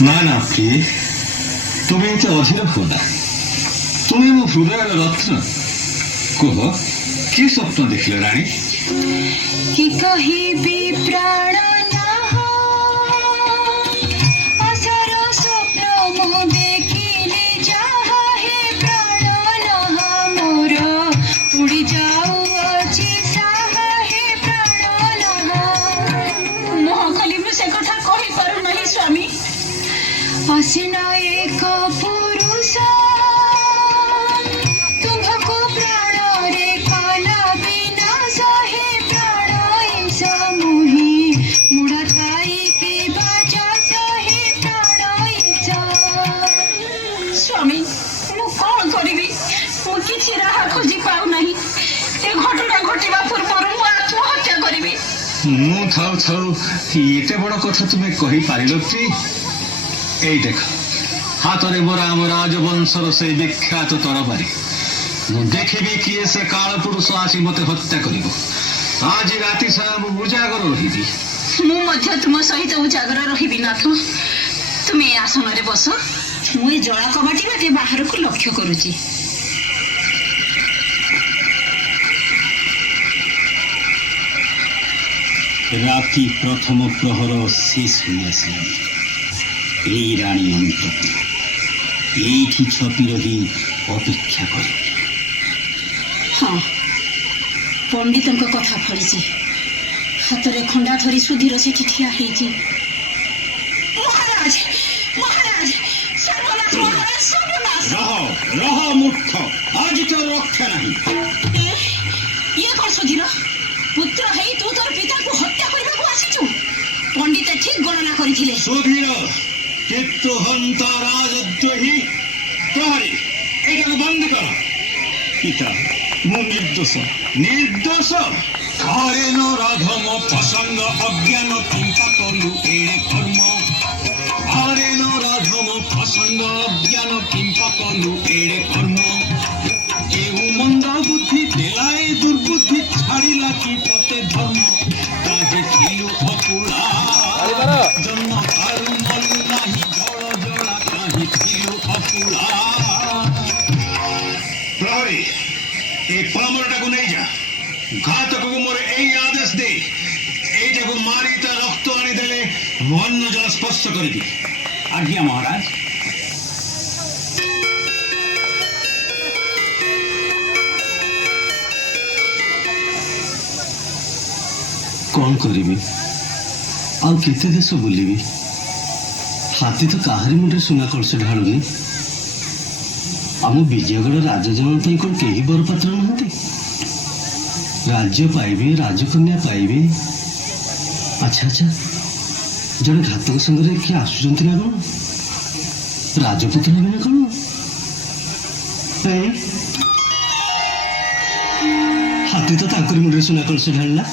ନା ନା ପ୍ରିୟ, ତୁମେ ଏତେ ଅଧୀର ହୁଅ ନା। ତୁମେ ମୋ ହୃଦୟର ରତ୍ନ। କୁହ, କି ସ୍ୱପ୍ନ ଦେଖିଲ ରାଣୀ? कि कहिबी प्राण असर स्वप्न मु देखिले जहा हे प्राण मोर उड़ी जाऊ अछि साहा हे प्राण मोह खाली मु से कथा कहि पारु नहीं स्वामी। असिना एक पुरुष तुम्हको प्राण रे काला विनाश हे प्राण ऐसा मुहि मुड़ा खाई पीबा जास हे प्राण ऐसा। स्वामी मु कौन करिबी? मु किछि राहा खोजी पाउ नहीं। ए घटना घटिबा पूर्व मु आत्महत्या करिबी। ମୁଁ ଥାଉ ଥାଉ ଏତେ ବଡ଼ କଥା ତୁମେ କହିପାରିଲ କି? ଏଇ ଦେଖ, ହାତରେ ମୋର ଆମ ରାଜବଂଶର ସେଇ ବିଖ୍ୟାତ ତରବାରୀ। ମୁଁ ଦେଖିବି କିଏ ସେ କାଳ ପୁରୁଷ ଆସି ମତେ ହତ୍ୟା କରିବ। ଆଜି ରାତି ସାରା ମୁଁ ଉଜାଗର ରହିବି। ମୁଁ ମଧ୍ୟ ତୁମ ସହିତ ଉଜାଗର ରହିବି ନାଥ। ତୁମେ ଏ ଆସନରେ ବସ, ମୁଁ ଏ ଜଳା କବାଟି ବାଟେ ବାହାରକୁ ଲକ୍ଷ୍ୟ କରୁଛି। ରାତି ପ୍ରଥମ ପ୍ରହର ଶେଷ ହୋଇ ଆସିଲାଣି। ଏଇ ରାଣୀ ଅନ୍ତପୁର ଏଇଠି ଛପି ରହି ଅପେକ୍ଷା କରିବି। ହଁ, ପଣ୍ଡିତଙ୍କ କଥା ଫଳିଛି। ହାତରେ ଖଣ୍ଡା ଧରି ସୁଧୀର ସେଠି ଠିଆ ହେଇଛି। ମହାରାଜ, ମହାରାଜ, ସର୍ବନାଶ, ମହାରାଜ, ସର୍ବନାଶ। ରହ ରହ ମୂର୍ଖ, ଆଜି ତ ରକ୍ଷା ନାହିଁ। ଇଏ କଣ ସୁଧୀର? ପୁତ୍ର ହେଇ ତୁ ତୋର ପିତାକୁ ହତ୍ୟା କରିବାକୁ ଆସିଛୁ? ପଣ୍ଡିତ ଠିକ ଗଣନା କରିଥିଲେ। ସୁଧୀର ଚିତ୍ତହନ୍ତ ରାଜଦ୍ରୋହୀ ପ୍ରହରୀ, ଏଇଟାକୁ ବନ୍ଦ କର। ପିତା, ମୁଁ ନିର୍ଦ୍ଦୋଷ। ନିର୍ଦ୍ଦୋଷ? ହରେନ ରାଧମ ପ୍ରସଙ୍ଗ ଅଜ୍ଞାନ ଚିନ୍ତା କଲୁ ଏଣେ କର୍ମ। ହରେନ ରାଧମ ପ୍ରସଙ୍ଗ ଅଜ୍ଞାନ ଚିନ୍ତା କଲୁ ଏଣେ କର୍ମ। କେଉଁ ମନ୍ଦ ବୁଦ୍ଧି ଦେଲାଏ ଦୁର୍ବୁଦ୍ଧି ଛାଡ଼ିଲା କି ପତେ ଧର୍ମ। କାଜେ ଥିଲୁ ଅକୁଳା ଜନ୍ମ କାରୁ ମଲୁ ନାହିଁ ଜଳ ଜଳା କାହିଁ ଥିଲୁ ଅକୁଳା। ପ୍ରହରୀ, ଏ ପରମରଟାକୁ ନେଇଯା। ଘାତକକୁ ମୋର ଏଇ ଆଦେଶ ଦେ, ଏଇଟାକୁ ମାରି ତା ରକ୍ତ ଆଣିଦେଲେ ମୁଁ ଅନ୍ନ ଜଳ ସ୍ପର୍ଶ କରିବି। ଆଜ୍ଞା ମହାରାଜ। କ'ଣ କରିବି? ଆଉ କେତେ ଦେଶ ବୁଲିବି? ହାତୀ ତ କାହାରି ମୁଣ୍ଡରେ ସୁନା କଳସ ଢାଳୁନି। ଆମ ବିଜୟଗଡ଼ ରାଜଜନ ପାଇଁ କ'ଣ କେହି ବରପାତ୍ର ନାହାନ୍ତି? ରାଜ୍ୟ ପାଇବେ, ରାଜକନ୍ୟା ପାଇବେ। ଆଚ୍ଛା ଆଚ୍ଛା, ଜଣେ ଘାତକ ସାଙ୍ଗରେ କିଏ ଆସୁଛନ୍ତି ନା କ'ଣ? ରାଜପୁତ୍ର ହେବେ ନା କ'ଣ? ହାତୀ ତ ତାଙ୍କରି ମୁଣ୍ଡରେ ସୁନା କଳସ ଢାଳିଲା।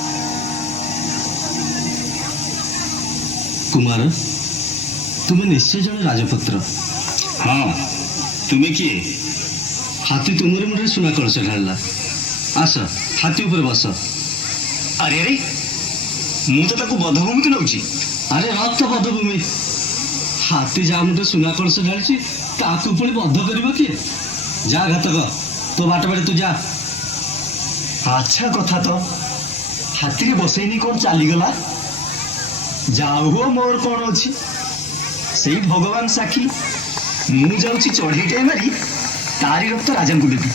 କୁମାର, ତୁମେ ନିଶ୍ଚୟ ଜଣେ ରାଜପୁତ୍ର। ହଁ, ତୁମେ କିଏ? ହାତୀ ତୁମରି ମୁଣ୍ଡରେ ସୁନା କଳସ ଢାଳିଲା। ଆସ, ହାତୀ ଉପରେ ବସ। ଆରେ ଆରେ, ମୁଁ ତ ତାକୁ ବଧଭୂମିକୁ ନେଉଛି। ଆରେ ରକ୍ତ ବଧଭୂମି। ହାତୀ ଯାହା ମୁଣ୍ଡରେ ସୁନା କଳସ ଢାଳିଛି ତାକୁ ପୁଣି ବଧ କରିବ କିଏ? ଯା ଘାତକ, ତୋ ବାଟ ବାଟେ ତୁ ଯା। ଆଚ୍ଛା କଥା ତ, ହାତୀରେ ବସେଇନି କ'ଣ ଚାଲିଗଲା? ଯାଉ ହୁଅ, ମୋର କ'ଣ ଅଛି? ସେଇ ଭଗବାନ ସାକ୍ଷୀ, ମୁଁ ଯାଉଛି ଚଢ଼େଇଟାଏ ମାରି ତାରି ରକ୍ତ ରାଜାଙ୍କୁ ଦେବି।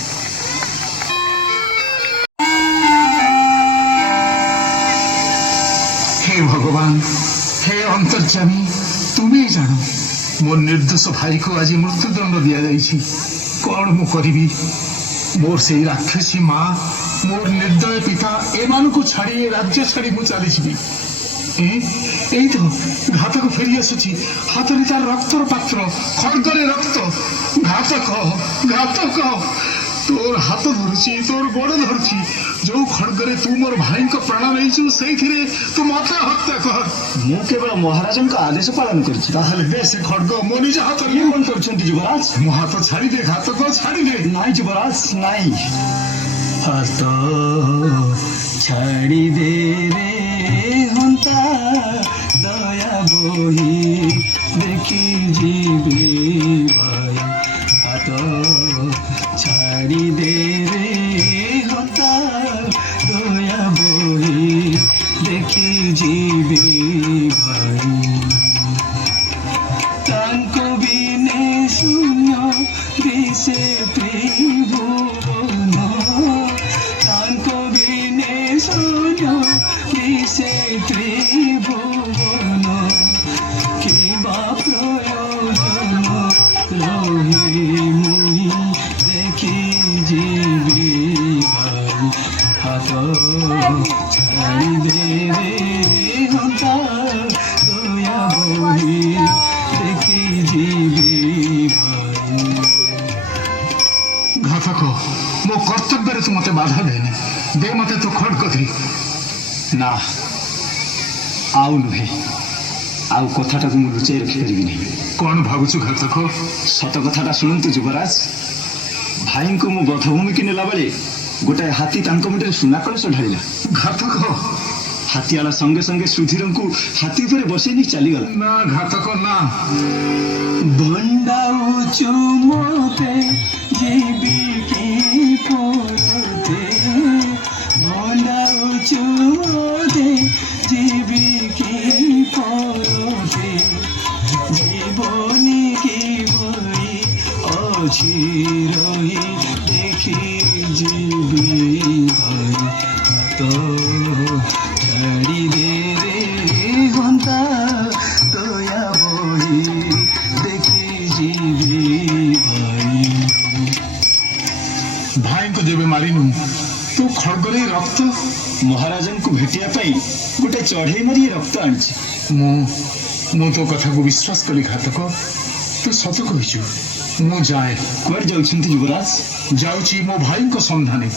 हे भगवान, हे अंतर्जामी, तुम्हें जान मो निर्दोष भाई को आज मृत्युदंड दि जाइए। कौन मु करी? मोर से राक्षसी माँ, मोर निर्दय पिता एमान को छाड़ी राज्य छाड़ी मु चली। এই তো ঘাতক ফেরি আসুছি। হাতরে তার রক্তর পাত্র, খড়গরে রক্ত। ঘাতক, ঘাতক, তোর হাত ধরছি, তোর গোড় ধরছি। जो खड़गरे तू मोर भाई को प्राण नहीं से तू मत हत्या कर। ମୁଁ କେବଳ ମହାରାଜଙ୍କ ଆଦେଶ ପାଳନ କରିଛି। ताहले दे से खड़ग मो निज हाथ ଇଏ କ'ଣ କରୁଛନ୍ତି ଯୁବରାଜ? मो हाथ छाड़ी दे, घातक छाड़ी दे। ନାଇଁ ଯୁବରାଜ, ନାଇଁ। ହାତ ଛାଡ଼ି ଦେ ରେ ହନ୍ତା ଦୟା ବୋହି দেখি ଯିବି ଭାଇ ହାତ ଛାଡ଼ି ଦେ ରେ ହତା ଦୟା ବହି ଦେଖି ଯିବି ଭାଇ ତାଙ୍କ ବିନେ ଶୂନ୍ୟ ଦିଶେ ତ୍ରିଭୁବନ ତାଙ୍କ ବିନେ ଶୂନ୍ୟ দিশে ত্রিভুবন কিবা প্রয়োজন রহি মুহি দেখি ଯିବି ভাই হাত ছাড়ি দে রে হন্তা দয়া বহি দেখি ଯିବି ভাই ଘାତକ ମୋ କର୍ତ୍ତବ୍ୟରେ ତୁ ମତେ ବାଧା ଦେନି ଦେ ମତେ ତୁ ଖଡ୍ଗ ନା ଆଉ ନୁହେଁ ଆଉ କଥାଟାକୁ ମୁଁ ଲୁଚାଇ ରଖିପାରିବି ନାହିଁ କଣ ଭାବୁଛୁ ଘାତକ ସତ କଥାଟା ଶୁଣନ୍ତୁ ଯୁବରାଜ ଭାଇଙ୍କୁ ମୁଁ ବଧଭୂମିକି ନେଲା ବେଳେ ଗୋଟାଏ ହାତୀ ତାଙ୍କ ମୁଣ୍ଡରେ ସୁନା କଳସ ଢାଳିଲା ଘାତକ ହାତୀଆଳ ସଙ୍ଗେ ସଙ୍ଗେ ସୁଧୀରଙ୍କୁ ହାତୀ ଉପରେ ବସେଇ ନେଇ ଚାଲିଗଲା ନା ଘାତକ ନା ଭଣ୍ଡାଉଛୁ ମୋତେ ଯିବି କି ପରତେ ଭଣ୍ଡାଉଛୁ ମୋତେ ଯିବି କି ପରତେ জীবনী কি বই অছি রহি দেখি ଯିବି ভাই হাত ছাড়ি দে রে হন্তা দয়া বহি দেখি ଯିବି ভাই ଭାଇଙ୍କୁ ଯେବେ ମାରିନୁ ତୁ ଖଡ୍ଗରେ ରକ୍ତ ମହାରାଜାଙ୍କୁ ଭେଟିବା ପାଇଁ ଗୋଟେ ଚଢେଇ ମାରି ରକ୍ତ ଆଣିଛି ମୁଁ ତୋ କଥାକୁ ବିଶ୍ୱାସ କଲି ଘାତକ ତୁ ସତ କହିଛୁ ମୁଁ ଯାଏ କୁଆଡେ ଯାଉଛନ୍ତି ଯୁବରାଜ ଯାଉଛି ମୋ ଭାଇଙ୍କ ସନ୍ଧାନେ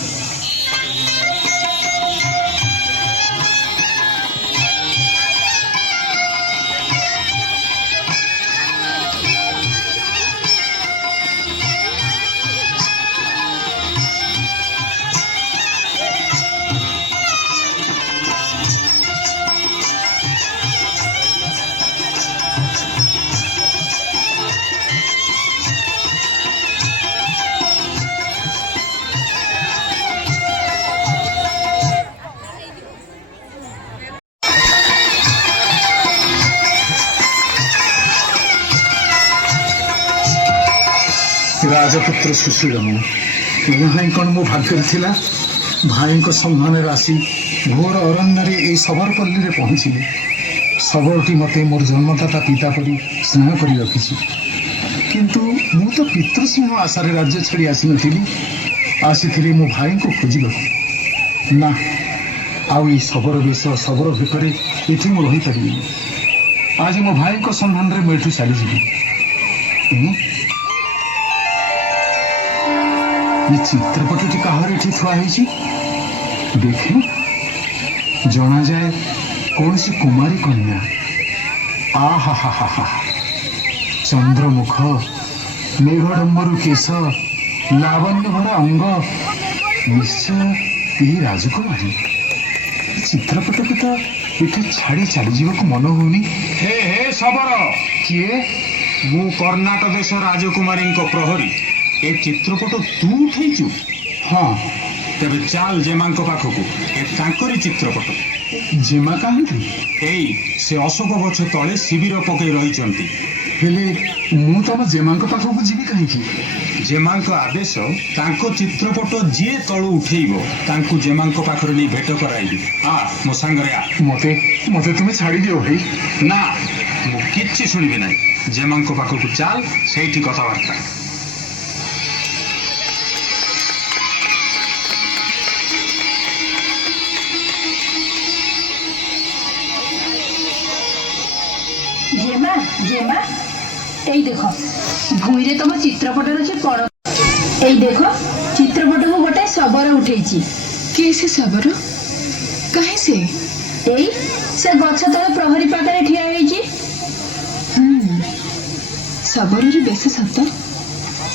ରାଜପୁତ୍ର ସୁଶୀଳ ମୁଁ ଏହା ହିଁ କ'ଣ ମୋ ଭାଗ୍ୟରେ ଥିଲା ଭାଇଙ୍କ ସମ୍ମାନରେ ଆସି ଘୋର ଅରଣ୍ୟରେ ଏଇ ଶବରପଲ୍ଲୀରେ ପହଞ୍ଚିଲି ଶବରଟି ମୋତେ ମୋର ଜନ୍ମଦାତା ପିତା ପରି ସ୍ନେହ କରି ରଖିଛି କିନ୍ତୁ ମୁଁ ତ ପିତୃସିଂହ ଆଶାରେ ରାଜ୍ୟ ଛାଡ଼ି ଆସିନଥିଲି ଆସିଥିଲି ମୋ ଭାଇଙ୍କୁ ଖୋଜିବାକୁ ନା ଆଉ ଏଇ ଶବର ବେଶ ଶବର ଭିତରେ ଏଠି ମୁଁ ରହିପାରିବିନି ଆଜି ମୋ ଭାଇଙ୍କ ସନ୍ଧାନରେ ମୁଁ ଏଠୁ ଚାଲିଯିବି ये चित्रपटटी कहार एठी थुआ है देखे जना जाए कौन सी कुमारी कन्या आहा हा हा हा चंद्रमुख मेघडम्बरु केश लावण्य भरा अंग निश्चय यही राजकुमारी चित्रपट के तो ये छाड़ी चली जावा मन होनी हे हे सबरो किए मु कर्णाटक देश राजकुमारी प्रहरी ए चित्रपट तू उठेचु हाँ तेरे चाल जेमा पाखक ए चित्रपट जेमा कहांती एई से अशोक गछ तले शिविर पकई रही हेले मु तम जेमा पाखक जीवी कहीं जेमा आदेश तांको चित्रपट जी तलु उठेइबो तांको जेमा पाखरे नहीं भेट कराइबी आ मो संगरे आ मते मते तुम्हें छाड़ी दियो भाई ना मु किछि सुनिबे नै जेमा पाखक चाल सेठी कथाबार्ता जेमा जेमा এই দেখো ভুঁইরে তম চিত্রপটর আছে পড় এই দেখো চিত্রপটକୁ ଗୋଟେ ଶବର ଉଠେଇଛି କିଏ ସେ ଶବର କାହିଁ ସେ ଏଇ ସେ ଗଛ ତଳେ ପ୍ରହରୀ ପାଖରେ ଠିଆ ହେଇଛି ଶବରର ବେଶ ସତ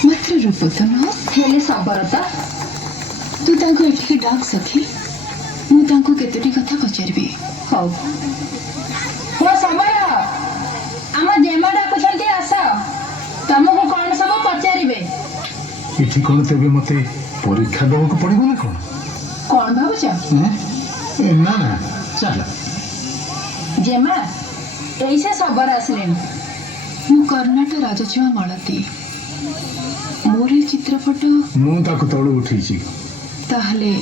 ମାତ୍ର ରୂପ ତ ନୁହଁ ହେଲେ ଶବର ତ ତୁ ତାଙ୍କୁ ଏଠିକି ଡାକ ସଖୀ ମୁଁ ତାଙ୍କୁ କେତୋଟି କଥା ପଚାରିବି ହଉ ମୋ ଶବର ଆମ ଜେମାଟାକୁ ଏଠି କ'ଣ ତେବେ ମୋତେ ପରୀକ୍ଷା ଦେବାକୁ ପଡ଼ିବ ନା କ'ଣ? କ'ଣ ଭାବୁଛ? ନା ନା ଚାଲ। ଜେମା ଏଇ ସେ ଶବର ଆସିଲେଣି। ମୁଁ କର୍ଣ୍ଣାଟ ରାଜଜେମା ମାଳତୀ। ମୋର ଏଇ ଚିତ୍ରପଟ। ମୁଁ ତାକୁ ତଳୁ ଉଠେଇଛି। ତାହେଲେ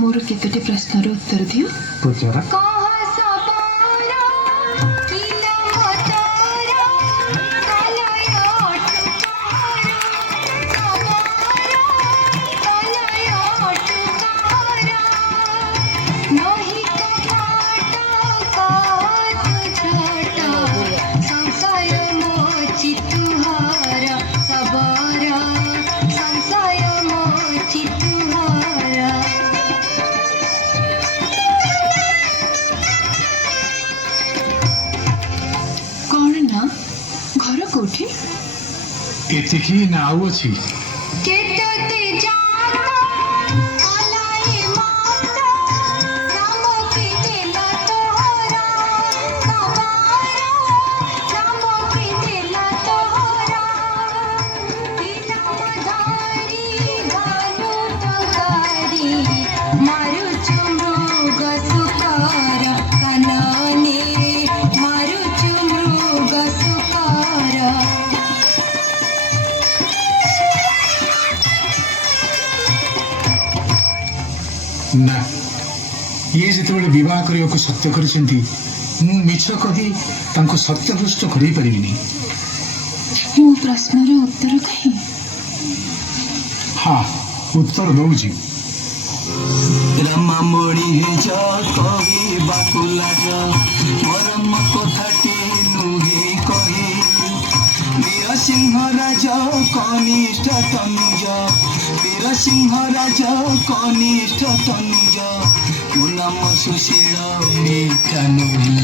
ମୋର କେତୋଟି ପ୍ରଶ୍ନର ଉତ୍ତର ଦିଅ। ପଚାର। कह सबरा किला मतारा कलय अटकारा सबरा कलय अटकारा नहीं कपाटा कात छटा संशय मोचि तुहारा सबरा संशय मोचि तुहारा କ'ଣ ନା ଘର କୋଉଠି? ଏତିକି ନା ଆଉ ଅଛି? କେତୋଟି ଜାତ ଆଲାଇ ମାତ ନାମକି ଦେଲା ତୋହରା ସବାର ନାମକି ଦେଲା ତୋହରା ଇଲାମଧାରୀ ଗାନୁ ଟଙ୍କାରୀ ମାରୁଚୁ ମୃଗ ସୁକାର କାନନେ ମାରୁଚୁ ମୃଗ ସୁକାର ନା ଇଏ ଯେତେବେଳେ ବିବାହ କରିବାକୁ ସତ୍ୟ କରିଛନ୍ତି ମୁଁ ମିଛ କହି ତାଙ୍କୁ ସତ୍ୟଭ୍ରଷ୍ଟ କରେଇ ପାରିବିନି। ମୋ ପ୍ରଶ୍ନର ଉତ୍ତର କାହିଁ? ହଁ ଉତ୍ତର ଦଉଛି। ରାମାମଣି ହେଜ କହିବାକୁ ଲାଜ ମରମ କଥାଟି ନୁହେଁ କହି ବୀର ସିଂହ ରାଜ କନିଷ୍ଠ ତନୁଜ ବୀର ସିଂହ ରାଜ କନିଷ୍ଠ ତନୁଜ ମୋ ନାମ ସୁଶୀଳ ମିଠା ନୁହେଁ।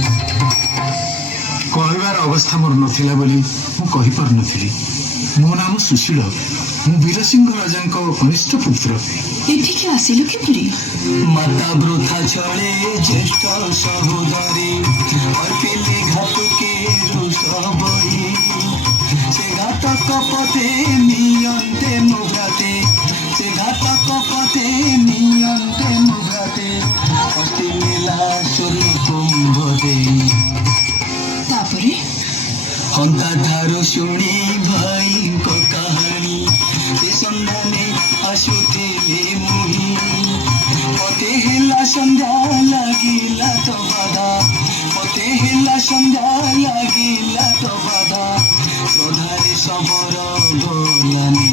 କହିବାର ଅବସ୍ଥା ମୋର ନଥିଲା ବୋଲି ମୁଁ କହିପାରୁନଥିଲି। ମୋ ନାମ ସୁଶୀଳ। ମୁଁ ବୀରସିଂହ ରାଜାଙ୍କ କନିଷ୍ଠ ପୁତ୍ର। ଏଠିକି ଆସିଲ କିପରି? ମାତା ବୃଥା ଛଳେ ଜ୍ୟେଷ୍ଠ ସହୋଦରୀ ଅର୍ପିଲେ ଘାତକେ ରୁଷ ବହି ସେ ଘାତକ ପଥେ ନିୟନ୍ତେ ମୁଭ୍ରାତେ ସେ ଘାତକ ପଥେ ନିୟନ୍ତେ ମୁଭ୍ରାତେ ଅସ୍ତି ନୀଲା ସୁନି କୁମ୍ଭ ଦେଇ ତାପରେ ହନ୍ତା ଠାରୁ ଶୁଣି ଭାଇଙ୍କ କାହାଣୀ ସେ ସନ୍ଧାନେ ଆସୁଥିଲେ ମୁହିଁ ମତେ ହେଲା ସନ୍ଧ୍ୟା ଲାଗିଲା ତ ବାଧା ମତେ ହେଲା ସନ୍ଧ୍ୟା ଲାଗିଲା ତ ବାଧା ଶ୍ରଦ୍ଧାରେ ଶବର ଗଲାନି।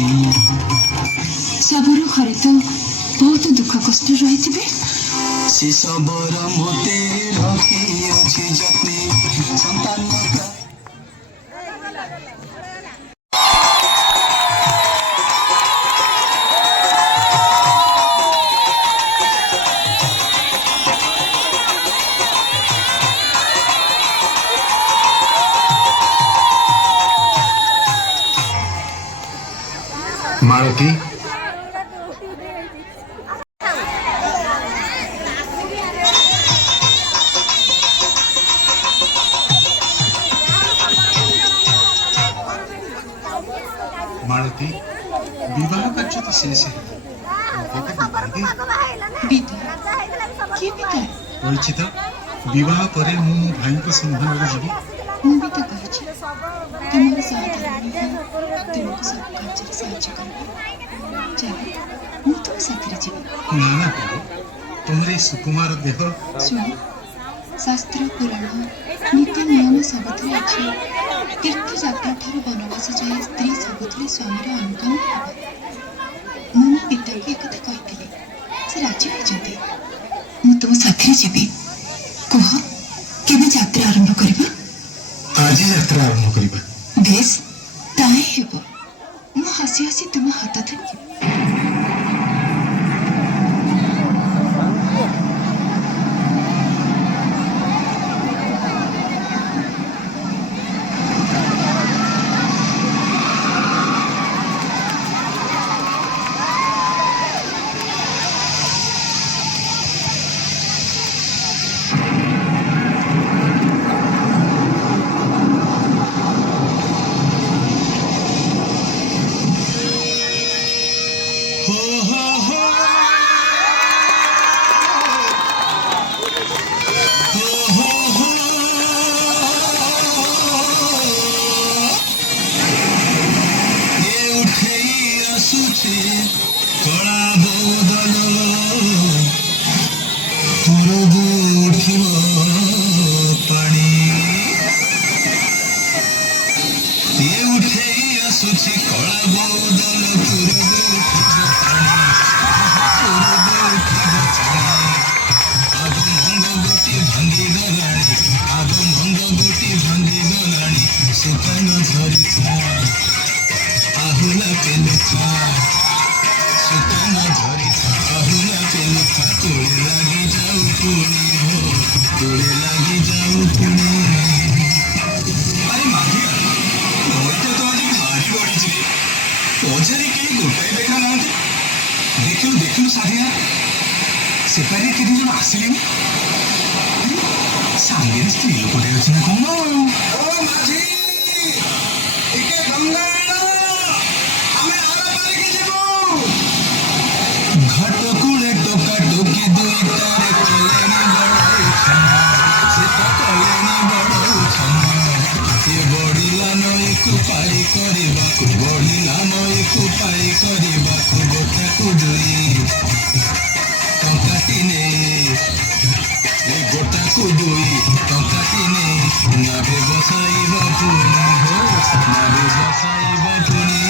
ଶବର ଘରେ ତ ବହୁତ ଦୁଃଖ କଷ୍ଟ ରହିଥିବେ। ସେ ଶବର ମତେ ରଖିଅଛି ଯତ୍ନେ ସନ୍ତାନ ମାଳତୀ ମାଳତୀ ବିବାହ କାର୍ଯ୍ୟ ତ ଶେଷ ବିଦାୟ? କିଏ ବିଦାୟ? କହିଛି ତ ବିବାହ ପରେ ମୁଁ ମୋ ଭାଇଙ୍କ ସନ୍ଧାନରେ ଯିବି। ମୁଁ ବି ତ କହିଛି ତୁମର ସହଧର୍ମୀ ହୋଇ ତୁମକୁ ସବୁ କାର୍ଯ୍ୟରେ ସାହାଯ୍ୟ କରିବି। ଚାଲ ମୁଁ ତୁମ ସାଥିରେ ଯିବି। ନା ନା ପ୍ରଭୁ, ତୁମର ଏ ସୁକୁମାର ଦେହ ଶୁଣ, ଶାସ୍ତ୍ର ପୁରାଣ ନୀତି ନିୟମ ସବୁଥିରେ ଅଛି ତୀର୍ଥଯାତ୍ରା ଠାରୁ ବନବାସ ଯାଏ ସ୍ତ୍ରୀ ସବୁଥିରେ ସ୍ୱାମୀର ଅନୁଗାମୀ ହେବ। ମୁଁ ମୋ ପିତାଙ୍କୁ ଏକଥା କହିଥିଲି, ସେ ରାଜି ହୋଇଛନ୍ତି। ମୁଁ ତୁମ ସାଥିରେ ଯିବି। କୁହ କେବେ ଯାତ୍ରା ଆରମ୍ଭ କରିବା? ଆଜି ଯାତ୍ରା ଆରମ୍ଭ କରିବା। ବେଶ, ତାହିଁ ହେବ। ମୁଁ ହସି ହସି ତୁମ ହାତ ଧରିବି। सुतन धरिथा आहुला पेलुथा सुतन धरिथा आहुला पेलुथा तोड़े लगी जाऊ पुनी हो तोड़े लगी जाऊ पुनी अरे मागिया मोटा तो आज भारी बड़ी रे ओझारी के गोटाए देखा ना देखिलु देखिलु सारिया सेपारी 3 जन आसिले सांगे स्त्री लोकटे अछि ना कोन ओ माझी एके गंगा हमें आरा पार के जेबो घाट कुले टोका टोकी दुई तारे कलेनी बड़ाई से कलेनी बड़ाई से बड़ीला नई कुपाई करिबा को बड़ीला नई कुपाई करिबा को गोटा कुडुई टंकाटिने ए गोटा कुडुई टंकाटिने नाभे बसाइबा पुनी हो नाभे बसाइबा पुनी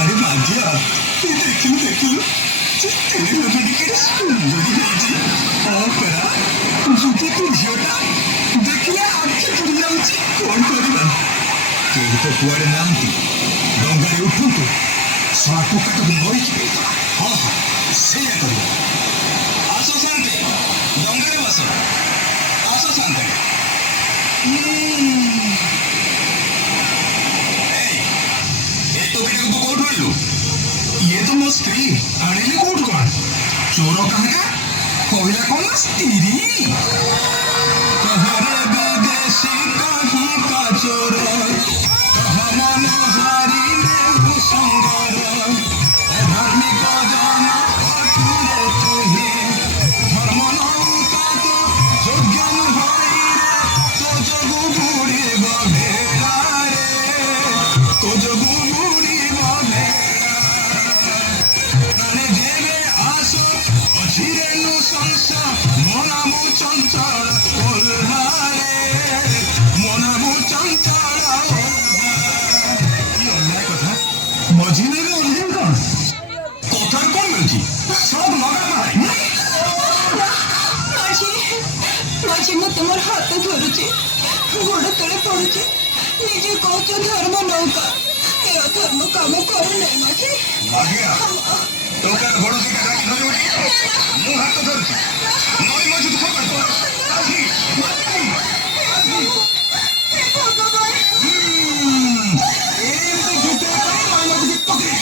अरे भाग्या देखिलु तेरे लोगों के सुंदरी है हाँ करा जुटे तू झियोटा देखिले आखि जुड़ी जाउची कोन करबा केही तो कुआडे नांती डंगारे उठुंतु साटू काटक नई की हाँ हाँ सेया करबा आसो शांति डंगारे बसो आसो शांति ए तो बेटा को कोठ होइलु ये तो मो स्त्री आनिले कोठ कोन चोर कहां कोइला कोन स्त्री कहरे विदेशी कहीं का चोर कहा मनोहारी में भूसंगर धार्मिक जाना अटूरे तुही धर्म नौका तो जोग्यन हरी तो जगु बुढ़ी बभेरा रे तो जगु बुढ़ी बभेरा प्राणे जेबे आसो अचिरेनु संसा मोनामु चंचल कोल्हारे मोनामु चंचल ये अन्याय कथा मझिने रे ओरिजिन कोन कथार कोन मिलची सब मगा मारे माझी मत मोर हात धरुचे गोड़ तळे पडुचे निजे कहूच धर्म नौका ए अधर्म काम करू नाही माझी भाग्या टोकार घोड़ से का की धरि उठी मु हाथ धरছি नई मजूद खबर आजी भगवान ए तो झूठे नई मजूद पकड़ी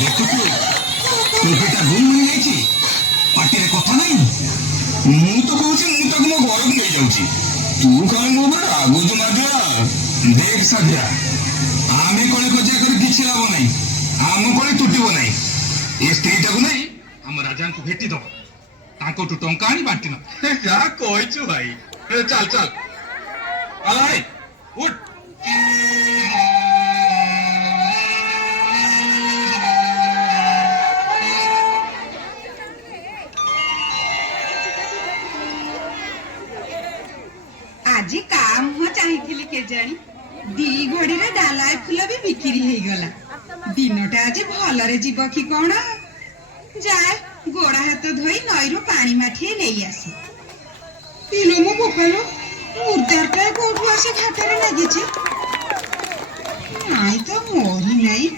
देखो तो बेटा गुम नहीं जाइছি पाटिरे कथा नहीं मु तो कहूची मु तक मो घर को नहीं जाउची तू काहे मो बड़ा आगुज मादिया देख सादिया आमे कोले खोजिया कर किछि लाभ नहीं आम कोले टुटिबो नहीं ए स्त्रीटा को नहीं हम राजा को भेटी दो ताको टु टंका आनी बांटी न क्या कहछु भाई चल चल आलाय उठ আজি काम हो चाहिथिली के जानी दी घड़ी रे डालाय फूल भी बिक्री हे गला दिनटा आज भलरे जीव की कोन जाए गोड़ा हाथ धोई नईरो पानी माठी नहीं आसी तिलो मो बोकालो मुर्दारटा कोठु आसी घाटरे लागिछि नाई तो मोरी नहीं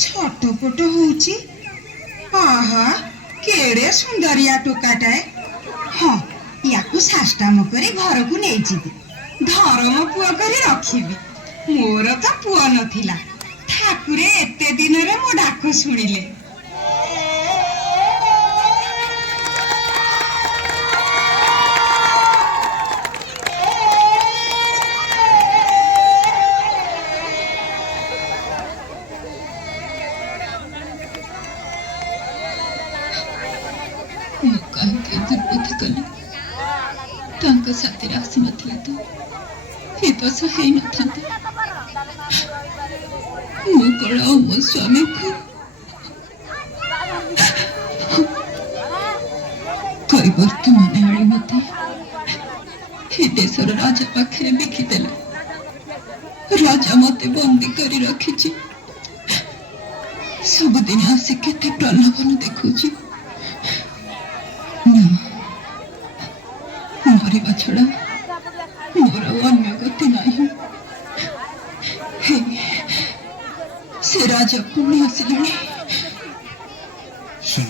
छटपट होउछि आहा केड़े सुंदरिया टोकाटाए हाँ याकू साष्टाम करे घर को नहीं जीवी धर्म पुआ करे रखिबी मोर तो पुआ नथिला ठाकुरे एते दिन रे मो डाक सुनिले दुर्बुद्धि कली तांको साथीरे आसी नथिला तो हे दशा हेई नथांता मो कळा मो स्वामी को कई वर्त मने आड़ी मते हे देशर राजा पाखरे बिखी देले राजा मते बंदी करी रखिछि ସବୁଦିନ ଆସି କେତେ ପ୍ରଲୋଭନ ଦେଖୁଛି। ନା, ମରିବା ଛଡ଼ା ମୋର ଆଉ ଅନ୍ୟ ଗତି ନାହିଁ। ସେ ରାଜା ପୁଣି ଆସିଲାଣି। ଶୁଣ